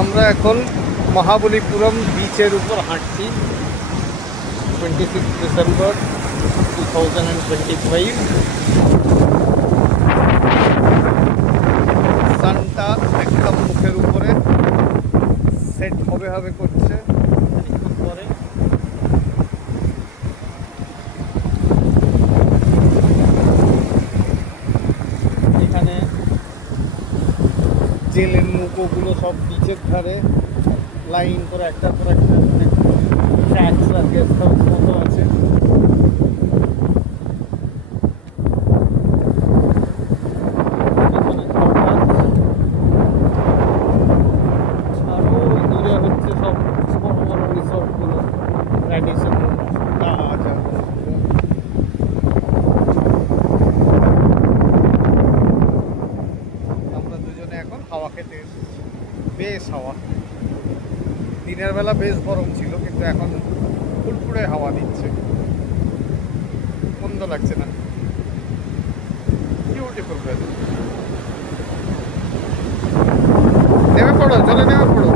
আমরা এখন মহাবলীপুরম বিচের উপর হাঁটছি 26 ডিসেম্বর 2025। সানটা একদম মুখের উপরে সেট হবে করছে কিছুক্ষণ পরে। এখানে জেলের নৌকোগুলো সব বিচের ধারে লাইন করে একটার পর একটা ট্র্যাক্স আর গেস্ট হাউস মতো আছে। এখানে আরও ওই দূরে হচ্ছে সব বড় বড় রিসর্টগুলো, ট্র্যাডিশন তাজ আর আমরা দুজনে এখন হাওয়া খেতে এসেছি। বেশ হাওয়া, দিনের বেলা বেশ গরম ছিল কিন্তু এখন ফুলফুলে হাওয়া দিচ্ছে, মন্দ লাগছে না। Beautiful weather. নেমে পড়ো, জলে নেমে পড়ো।